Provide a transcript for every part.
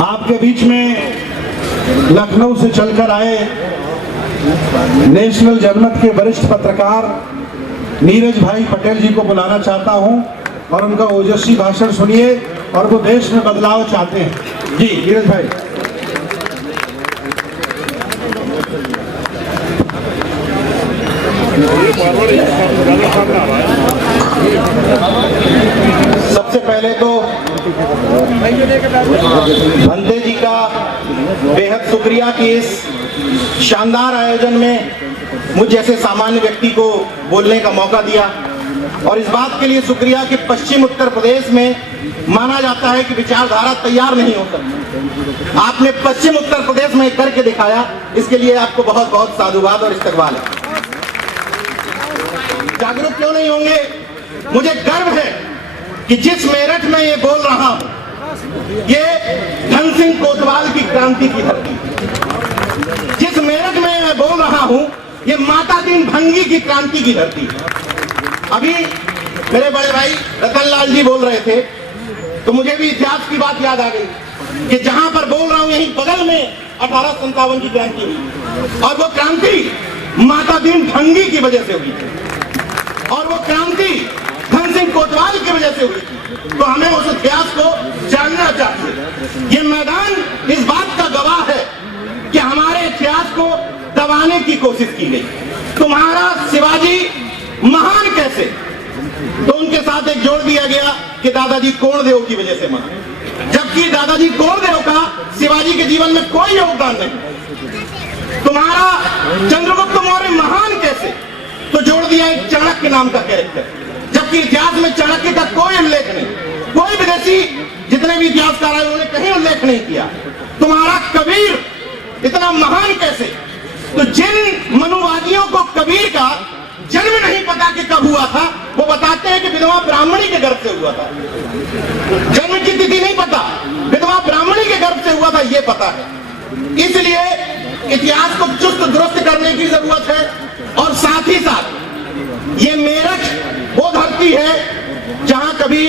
आपके बीच में लखनऊ से चलकर आए नेशनल जनमत के वरिष्ठ पत्रकार नीरज भाई पटेल जी को बुलाना चाहता हूं और उनका ओजस्वी भाषण सुनिए और वो देश में बदलाव चाहते हैं। जी नीरज भाई। सबसे पहले तो भंते जी का बेहद शुक्रिया कि इस शानदार आयोजन में मुझ जैसे सामान्य व्यक्ति को बोलने का मौका दिया, और इस बात के लिए शुक्रिया कि पश्चिम उत्तर प्रदेश में माना जाता है कि विचारधारा तैयार नहीं हो सकती। आपने पश्चिम उत्तर प्रदेश में करके दिखाया, इसके लिए आपको बहुत बहुत साधुवाद और इस्तकबाल है। जागरूक क्यों नहीं होंगे? मुझे गर्व है कि जिस मेरठ में ये बोल रहा हूं, ये धन सिंह कोतवाल की क्रांति की धरती। जिस मेरठ में मैं बोल रहा हूं, ये माता दीन भंगी की क्रांति की धरती। अभी मेरे बड़े भाई रतन लाल जी बोल रहे थे तो मुझे भी इतिहास की बात याद आ गई कि जहां पर बोल रहा हूं यहीं बगल में 1857 की क्रांति हुई, और वो क्रांति माता दीन भंगी की वजह से हुई थी, और वो क्रांति धन सिंह कोतवाल की वजह से हुई थी। तो हमें उस इतिहास को जानना चाहिए। ये मैदान इस बात का गवाह है कि हमारे इतिहास को दबाने की कोशिश की गई। तुम्हारा शिवाजी महान कैसे? तो उनके साथ एक जोड़ दिया गया कि दादाजी कोणदेव की वजह से महान, जबकि दादाजी कोणदेव का शिवाजी के जीवन में कोई योगदान नहीं। तुम्हारा चंद्रगुप्त मौर्य महान कैसे? तो जोड़ दिया एक चाणक्य नाम का कैरेक्टर, जबकि इतिहास में चाणक्य का कोई उल्लेख नहीं। कोई विदेशी जितने भी इतिहासकार आए उन्होंने कहीं उल्लेख नहीं किया। तुम्हारा कबीर इतना महान कैसे? तो जिन मनुवादियों को कबीर का जन्म नहीं पता कि कब हुआ था, वो बताते हैं कि विधवा ब्राह्मणी के गर्भ से हुआ था। जन्म की तिथि नहीं पता, विधवा ब्राह्मणी के गर्भ से हुआ था ये पता है। इसलिए इतिहास को चुस्त दुरुस्त करने की जरूरत है, और साथ ही साथ ये मेरठ वो धरती है जहां कभी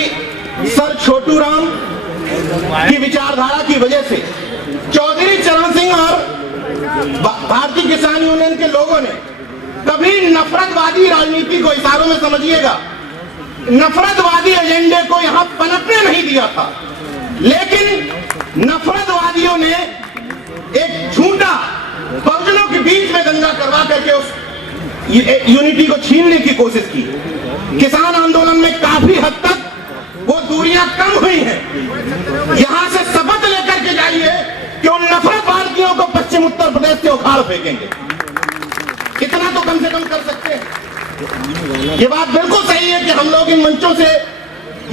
सर छोटू राम की विचारधारा की वजह से चौधरी चरण सिंह और भारतीय किसान यूनियन के लोगों ने कभी नफरतवादी राजनीति को, इशारों में समझिएगा, नफरतवादी एजेंडे को यहां पनपने नहीं दिया था। लेकिन नफरतवादियों ने एक झूठा बहुजनों के बीच में दंगा करवा करके उस यूनिटी को छीनने की कोशिश की। किसान आंदोलन में काफी हद तक वो दूरियां कम हुई हैं। यहां से शपथ लेकर के जाइए कि उन नफरतवादियों को पश्चिम उत्तर प्रदेश से उखाड़ फेंकेंगे। इतना तो कम से कम कर सकते हैं। ये बात बिल्कुल सही है कि हम लोग इन मंचों से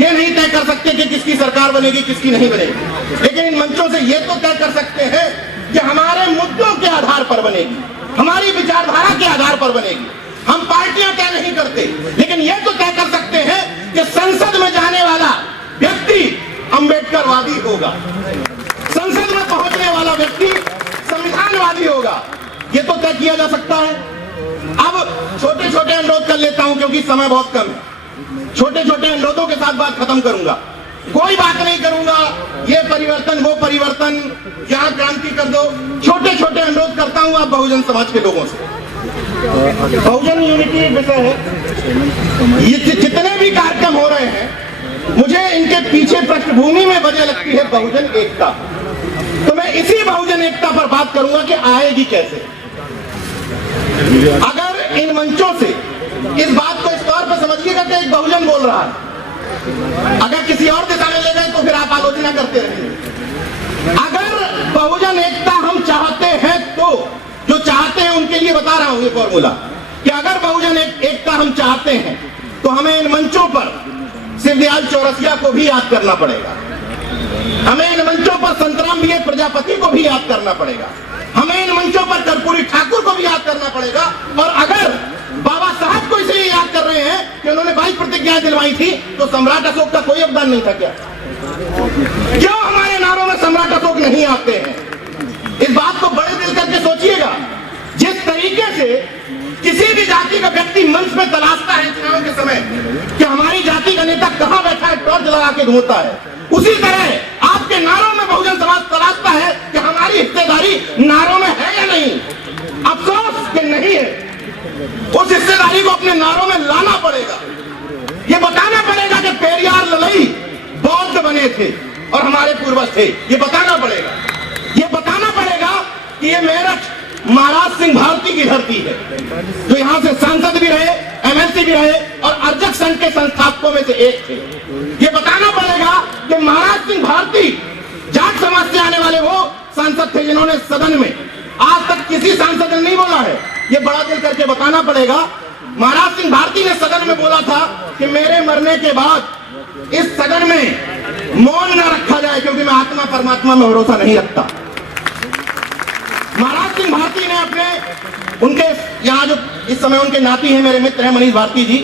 ये नहीं तय कर सकते कि किसकी सरकार बनेगी किसकी नहीं बनेगी, लेकिन इन मंचों से ये तो तय कर सकते हैं कि हमारे मुद्दों के आधार पर बनेगी, हमारी विचारधारा के आधार पर बनेगी। हम पार्टियां तय नहीं करते, लेकिन यह तो तय कर सकते हैं कि संसद में जाने वाला व्यक्ति अम्बेडकरवादी होगा, संसद में पहुंचने वाला व्यक्ति संविधानवादी होगा। यह तो तय किया जा सकता है। अब छोटे छोटे अनुरोध कर लेता हूं क्योंकि समय बहुत कम है। छोटे छोटे अनुरोधों के साथ बात खत्म करूंगा। कोई बात नहीं करूंगा ये परिवर्तन वो परिवर्तन, यहाँ क्रांति कर दो। छोटे छोटे अनुरोध करता हूं आप बहुजन समाज के लोगों से। बहुजन यूनिटी एक विषय है। ये जितने भी कार्यक्रम हो रहे हैं, मुझे इनके पीछे पृष्ठभूमि में वजह लगती है बहुजन एकता। तो मैं इसी बहुजन एकता पर बात करूंगा कि आएगी कैसे। अगर इन मंचों से इस बात को इस तौर पर समझिएगा कि एक बहुजन बोल रहा है, अगर किसी और दिशा में ले गए तो फिर आप आलोचना करते रहेंगे। अगर बहुजन एकता हम चाहते हैं तो जो चाहते हैं उनके लिए बता रहा हूं ये फॉर्मूला कि अगर बहुजन एकता हम चाहते हैं तो हमें इन मंचों पर शिवदयाल चौरसिया को भी याद करना पड़ेगा, हमें इन मंचों पर संतराम बीए प्रजापति को भी याद करना पड़ेगा, हमें इन मंचों पर कर्पूरी ठाकुर को भी याद करना पड़ेगा। और अगर बाबा साहब को इसलिए याद कर रहे हैं कि उन्होंने 22 प्रतिज्ञाएं दिलवाई थी, तो सम्राट अशोक का कोई योगदान नहीं था क्या? क्यों हमारे नारों में सम्राट अशोक नहीं आते हैं? इस बात को बड़े दिल करके सोचिएगा। जिस तरीके से किसी भी जाति का व्यक्ति मंच में तलाशता है चुनाव के समय कि हमारी जाति का नेता कहां बैठा है, टॉर्च लगा के ढूंढता है, उसी तरह आपके नारों में बहुजन समाज तलाश बने थे और हमारे पूर्वज थे, ये बताना पड़ेगा। ये बताना पड़ेगा कि ये मेरठ महाराज सिंह भारती की धरती है, जो यहाँ से सांसद भी रहे, एमएलसी भी रहे और अर्जक संघ के संस्थापकों में से एक थे। ये बताना पड़ेगा कि महाराज सिंह भारती जाट समाज से आने वाले वो सांसद थे जिन्होंने सदन में आज तक किसी सांसद ने नहीं बोला है। ये बड़ा दिल करके बताना पड़ेगा। महाराज सिंह भारती ने सदन में बोला था कि मेरे मरने के बाद इस सदन में मौन न रखा जाए, क्योंकि मैं आत्मा परमात्मा में भरोसा नहीं रखता। महाराज सिंह भारती ने अपने उनके यहाँ जो इस समय उनके नाती हैं, मेरे मित्र हैं मनीष भारती जी,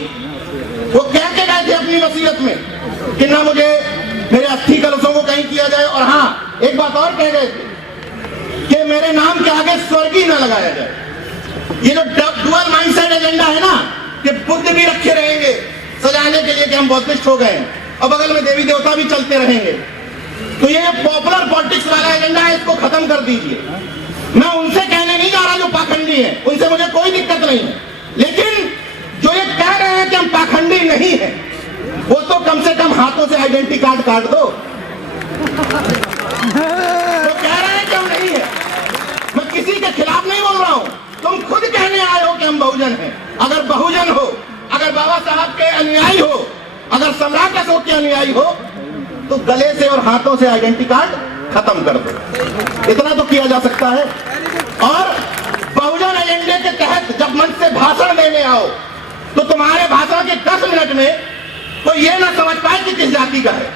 वो कह के गए थे अपनी वसीयत में कि ना मुझे मेरे अस्थि कलशों को कहीं किया जाए, और हाँ एक बात और कह गए थे कि मेरे नाम के आगे स्वर्गीय न लगाया जाए। ये जो डुअल माइंडसेट एजेंडा है ना कि बुद्ध भी रखे रहेंगे सजाने के लिए कि हम बौद्धिस्ट हो गए और बगल में देवी देवता भी चलते रहेंगे, तो ये पॉपुलर पॉलिटिक्स वाला एजेंडा है, इसको खत्म कर दीजिए। मैं उनसे कहने नहीं जा रहा जो पाखंडी है, उनसे मुझे कोई दिक्कत नहीं है, लेकिन जो ये कह रहे हैं कि हम पाखंडी नहीं है, वो तो कम से कम हाथों से आइडेंटिटी कार्ड काट दो। वो कह रहे हैं कि हम नहीं है, मैं किसी के खिलाफ नहीं बोल रहा हूं, तुम खुद कहने आए हो कि हम बहुजन हैं। अगर बहुजन हो, अगर बाबा साहब के अनुयायी हो, अगर सम्राट अशोक के अनुयायी हो, तो गले से और हाथों से आइडेंटिटी कार्ड खत्म कर दो। इतना तो किया जा सकता है। और बहुजन एजेंडे के तहत जब मंच से भाषण देने आओ तो तुम्हारे भाषण के 10 मिनट में कोई ये ना समझ पाए कि किस जाति का है।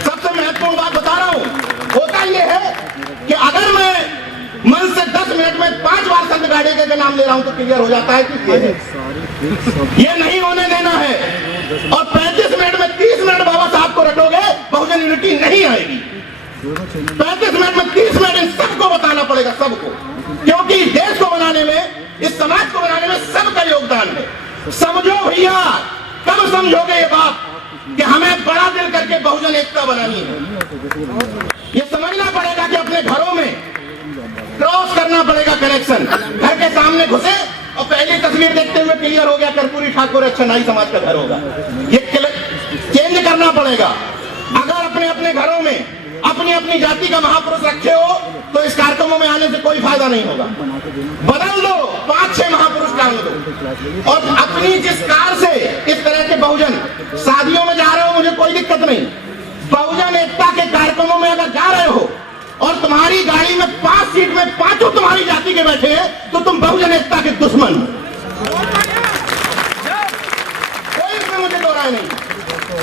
सबसे महत्वपूर्ण बात बता रहा हूं, होता यह है कि अगर मैं मंच से 10 मिनट में 5 बार संत गाड़िके का नाम ले रहा हूं तो क्लियर हो जाता है कि ये नहीं होने देना है। और 35 मिनट में 30 मिनट बाबा साहब को रटोगे, बहुजन यूनिटी नहीं आएगी। 35 मिनट में 30 मिनट इन सबको बताना पड़ेगा, सबको, क्योंकि देश को बनाने में, इस समाज को बनाने में सबका योगदान है। समझो भैया, कब समझोगे ये बात कि हमें बड़ा दिल करके बहुजन एकता बनानी है। ये समझना पड़ेगा कि अपने घरों में क्रॉस करना पड़ेगा कनेक्शन। घर के सामने घुसे और पहली तस्वीर देखते हुए क्लियर हो गया कर्पूरी ठाकुर छनाई समाज का घर होगा, ये चेंज करना पड़ेगा। अगर अपने अपने घरों में अपनी अपनी जाति का महापुरुष रखे हो तो इस कार्यक्रमों में आने से कोई फायदा नहीं होगा। बदल दो, 5-6 महापुरुष डाल दो। और अपनी जिस कार से इस तरह के बहुजन शादियों में जा रहे हो, मुझे कोई दिक्कत नहीं, बहुजन एकता के कार्यक्रमों में अगर जा रहे हो और तुम्हारी गाड़ी में 5 सीट में 5 तुम्हारी जाति के बैठे हैं, तो तुम बहुजन एकता के दुश्मन। कोई इसमें मुझे दो राय नहीं।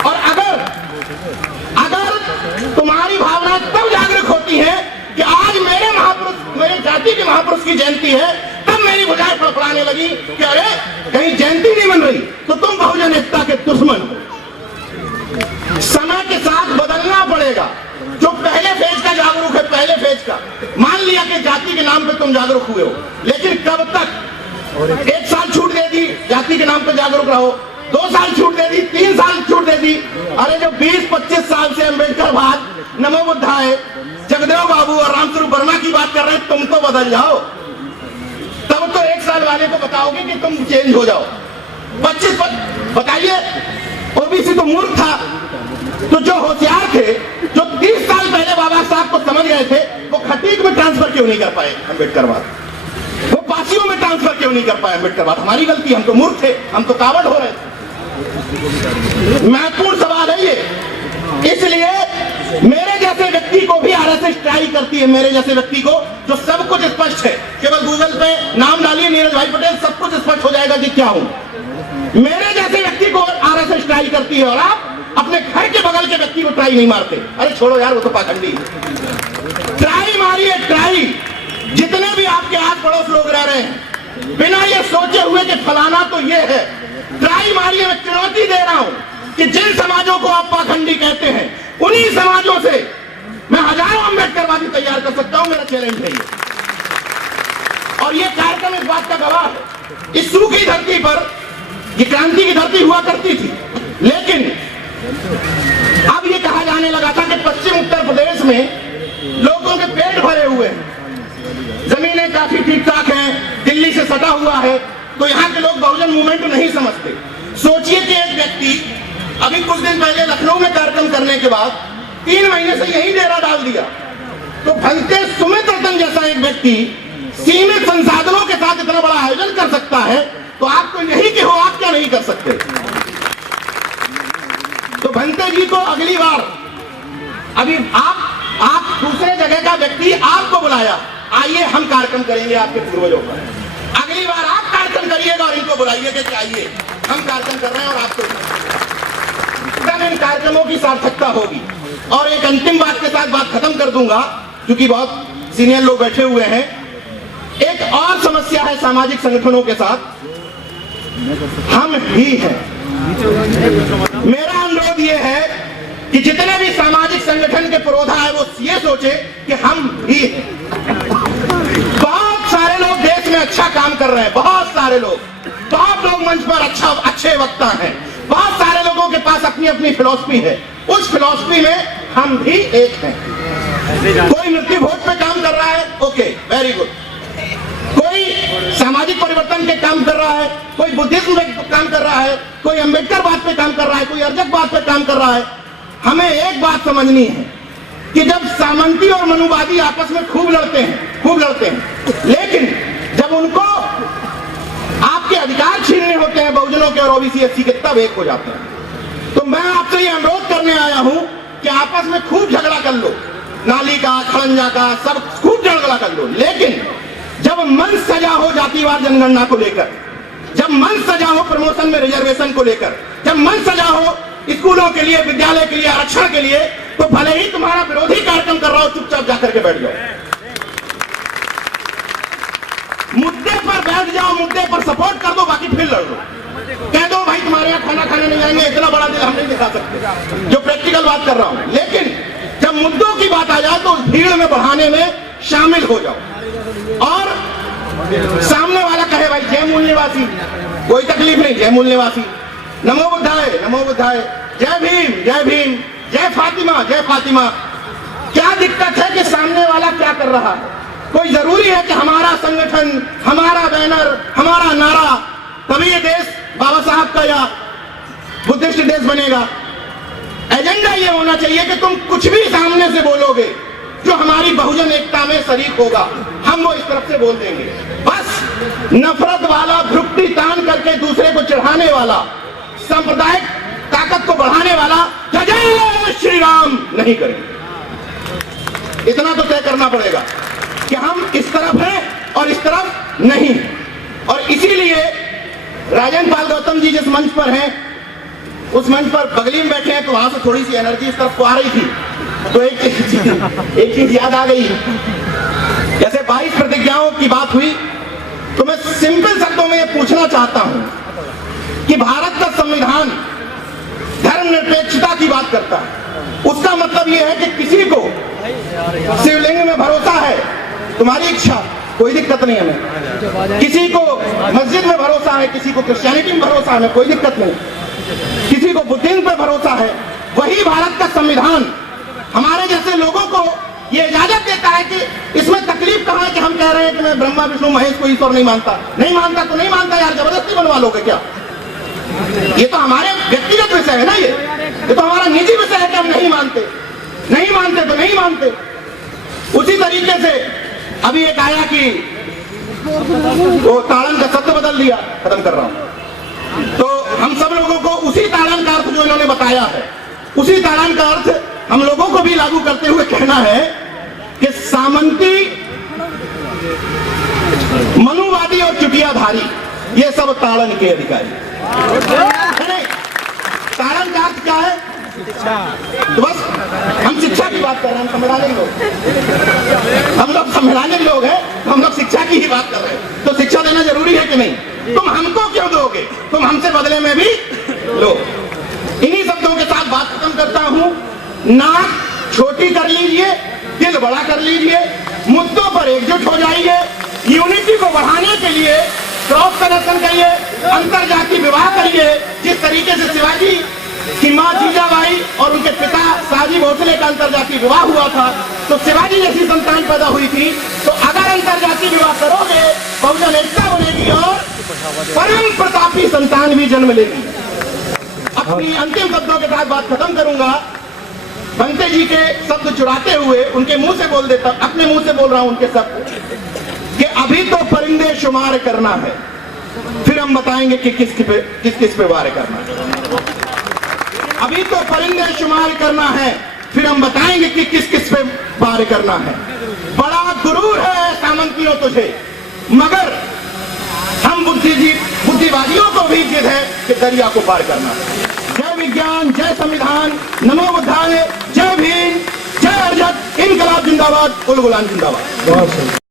और अगर तुम्हारी भावना तब जागरूक होती है कि आज मेरे महापुरुष, मेरे जाति के महापुरुष की जयंती है, तब मेरी भुजाएं फड़फड़ाने लगी कि अरे कहीं जयंती नहीं बन रही, तो तुम बहुजन एकता के दुश्मन हो। समय के साथ बदलना पड़ेगा। जो पहले फेज का जागरूक है, पहले फेज का, मान लिया कि जाति के नाम पे तुम जागरूक हुए हो, लेकिन कब तक? 1 साल छूट दे दी, जाति के नाम पे जागरूक रहो, 2 साल छूट दे दी, 3 साल छूट दे दी। अरे जो 20-25 साल से अम्बेडकर बाद, नमो बुद्धाय, जगदेव बाबू और रामस्वरूप वर्मा की बात कर रहे हैं, तुम तो बदल जाओ। तब तो 1 साल वाले को बताओगे कि तुम चेंज हो जाओ। 25 बताइए, ओबीसी तो मूर्ख था, तो जो होशियार थे, जो 30 साल पहले बाबा साहब को समझ गए थे, वो खटीक में ट्रांसफर क्यों नहीं कर पाए अम्बेडकर बाद? वो पासियों में ट्रांसफर क्यों नहीं कर पाए अम्बेडकर बाद? हमारी गलती, हम तो मूर्ख थे, हम तो कावड़ हो रहे थे। महत्वपूर्ण सवाल है ये। इसलिए मेरे जैसे व्यक्ति को भी आरएसएस ट्राई करती है, मेरे जैसे व्यक्ति को जो सब कुछ स्पष्ट है, केवल गूगल पे नाम डालिए नीरज भाई पटेल, सब कुछ स्पष्ट हो जाएगा कि क्या हूं। मेरे जैसे व्यक्ति को आरएसएस ट्राई करती है और आप अपने घर के बगल के व्यक्ति को ट्राई नहीं मारते। अरे छोड़ो यार, वो तो पाखंडी है। ट्राई मारिए, ट्राई। जितने भी आपके आस पड़ोस लोग रह रहे हैं, बिना ये सोचे हुए कि फलाना तो ये है, ट्राई मारिए। मैं चुनौती दे रहा हूं कि जिन समाजों को आप पाखंडी कहते हैं, उन्हीं समाजों से मैं हजारों अम्बेडकरवादी तैयार कर सकता हूं। मेरा चैलेंज है ये। और ये कार्यक्रम इस बात का गवाह है। इस सूखी धरती पर ये क्रांति की धरती हुआ करती थी, लेकिन अब ये कहा जाने लगा था कि पश्चिम उत्तर प्रदेश में लोगों के पेट भरे हुए हैं, जमीनें काफी ठीक ठाक हैं, दिल्ली से सटा हुआ है, तो यहाँ के लोग बहुजन मूवमेंट नहीं समझते। सोचिए कि एक व्यक्ति अभी कुछ दिन पहले लखनऊ में कार्यक्रम करने के बाद 3 महीने से यही डेरा डाल दिया। तो भलते सुमित रतन जैसा एक व्यक्ति सीमित संसाधनों के साथ इतना बड़ा आयोजन कर सकता है, तो आप तो यही के हो, आप क्या नहीं कर सकते। तो भंते जी को अगली बार, अभी आप दूसरे जगह का व्यक्ति आपको बुलाया, आइए हम कार्यक्रम करेंगे आपके पूर्वजों का। अगली बार आप कार्यक्रम करिएगा और इनको बुलाइए कि आइए हम कार्यक्रम कर रहे हैं और आपको तब इन कार्यक्रमों की सार्थकता होगी। और एक अंतिम बात के साथ बात खत्म कर दूंगा, क्योंकि बहुत सीनियर लोग बैठे हुए हैं। एक और समस्या है सामाजिक संगठनों के साथ, हम ही हैं। मेरा अनुरोध यह है कि जितने भी सामाजिक संगठन के पुरोधा है वो ये सोचे कि हम ही हैं। बहुत सारे लोग देश में अच्छा काम कर रहे हैं, बहुत सारे लोग मंच पर अच्छे वक्ता हैं, बहुत सारे लोगों के पास अपनी अपनी फिलॉसफी है। उस फिलॉसफी में हम भी एक हैं। कोई मृत्यु भोज पे काम कर रहा है, ओके, वेरी गुड। कोई सामाजिक परिवर्तन के काम कर रहा है, कोई बुद्धिज्म पे काम कर रहा है, कोई अंबेडकर बात पे काम कर रहा है, कोई अर्जक बात पे काम कर रहा है। हमें एक बात समझनी है कि जब सामंती और मनुवादी आपस में खूब लड़ते हैं, लेकिन जब उनको आपके अधिकार छीनने होते हैं बहुजनों के और ओबीसी एससी के, तब एक हो जाते हैं। तो मैं आपसे ये अनुरोध करने आया हूं कि आपस में खूब झगड़ा कर लो, नाली का, खड़ंजा का, सब खूब झगड़ा कर लो, लेकिन जब मन सजा हो जातिवार जनगणना को लेकर, जब मन सजा हो प्रमोशन में रिजर्वेशन को लेकर, जब मन सजा हो स्कूलों के लिए, विद्यालय के लिए, आरक्षण के लिए, तो भले ही तुम्हारा विरोधी कार्यक्रम कर रहा हो, चुपचाप जाकर के बैठ जाओ, मुद्दे पर बैठ जाओ, मुद्दे पर सपोर्ट कर दो, बाकी फिर लड़ लो। कह दो भाई तुम्हारे यहाँ खाना खाने नहीं आएंगे, इतना बड़ा दिल हम नहीं दिखा सकते, जो प्रैक्टिकल बात कर रहा हूं। लेकिन जब मुद्दों की बात आ जाए तो भीड़ में बढ़ाने में शामिल हो जाओ। और सामने वाला कहे भाई जय मूल्यवासी, कोई तकलीफ नहीं, जय मूल्यवासी, नमो बुद्धाय, नमो बुद्धाय, जय भीम, जय भीम, जय फातिमा, जय फातिमा। क्या दिक्कत है कि सामने वाला क्या कर रहा है? कोई जरूरी है कि हमारा संगठन, हमारा बैनर, हमारा नारा, तभी ये देश बाबा साहब का या बुद्धिस्ट देश बनेगा? एजेंडा ये होना चाहिए कि तुम कुछ भी सामने से बोलोगे जो हमारी बहुजन एकता में शरीक होगा, हम वो इस तरफ से बोल देंगे। बस नफरत वाला, भ्रुक्ति तान करके दूसरे को चढ़ाने वाला, सांप्रदायिक ताकत को बढ़ाने वाला जय श्री राम नहीं करेंगे। इतना तो तय करना पड़ेगा कि हम इस तरफ हैं और इस तरफ नहीं। और इसीलिए राजेंद्र पाल गौतम जी जिस मंच पर हैं, उस मंच पर बगली में बैठे हैं, तो वहां से थोड़ी सी एनर्जी इस तरफ को आ रही थी, तो एक चीज याद आ गई। जैसे 22 प्रतिज्ञाओं की बात हुई, तो मैं सिंपल शब्दों में ये पूछना चाहता हूं कि भारत का संविधान धर्मनिरपेक्षता की बात करता है। उसका मतलब यह है कि किसी को शिवलिंग में भरोसा है, तुम्हारी इच्छा, कोई दिक्कत नहीं हमें। किसी को मस्जिद में भरोसा है, किसी को क्रिश्चियनिटी में भरोसा है, कोई दिक्कत नहीं। किसी को बुद्धिज्म पर भरोसा है, वही भारत का संविधान हमारे जैसे लोगों को ये इजाजत देता है कि इसमें तकलीफ कहां है कि हम कह रहे हैं कि मैं ब्रह्मा विष्णु महेश को ईश्वर नहीं मानता। नहीं मानता तो नहीं मानता यार, जबरदस्ती बनवा लोगे क्या? ये तो हमारे व्यक्तिगत विषय है ना, ये तो हमारा निजी विषय है कि हम नहीं मानते, नहीं मानते तो नहीं मानते। उसी तरीके से अभी एक आया कि वो ताड़न का शब्द बदल दिया, खत्म कर रहा हूं। तो हम सब लोगों को उसी ताड़न का अर्थ जो इन्होंने बताया है, उसी ताड़न का अर्थ हम लोगों को भी लागू करते हुए कहना है कि सामंती, मनुवादी और चुटियाधारी ये सब ताड़न के अधिकारी। ताड़न का अर्थ क्या है? तो बस हम शिक्षा की बात कर रहे हैं, हम संवैधानिक लोग, हम लोग संवैधानिक लोग हैं, हम लोग शिक्षा की ही बात कर रहे हैं। तो शिक्षा देना जरूरी है कि नहीं? तुम हमको क्यों दोगे? तुम हमसे बदले में भी लो। इन्हीं शब्दों के साथ बात खत्म करता हूं। नाक छोटी कर लीजिए, दिल बड़ा कर लीजिए, मुद्दों पर एकजुट हो जाइए, यूनिटी को बढ़ाने के लिए क्रॉस कनेक्शन करिए, अंतरजातीय विवाह करिए। जिस तरीके से शिवाजी की मां जीजाबाई और उनके पिता शाहजी भोसले का अंतरजातीय विवाह हुआ था, तो शिवाजी जैसी संतान पैदा हुई थी। तो अगर अंतरजातीय विवाह करोगे, बहुजन एकता बनेगी और परम प्रतापी संतान भी जन्म लेगी। अपनी अंतिम शब्दों के साथ बात खत्म करूंगा। बंते जी के शब्द चुराते हुए उनके मुंह से बोल देता, अपने मुंह से बोल रहा हूं उनके शब्द, कि अभी तो परिंदे शुमार करना है, फिर हम बताएंगे कि किस किस पे वार करना है। अभी तो परिंदे शुमार करना है, फिर हम बताएंगे कि किस किस पे वार करना है। बड़ा गुरूर है सामंतियों तुझे, मगर हम बुद्धिवादियों को भी जिद है कि दरिया को पार करना है। जय विज्ञान, जय संविधान, नमो बुद्धाय, जय भीम, जय अर्जत, इनकलाब जिंदाबाद, उल गुलाम जिंदाबाद।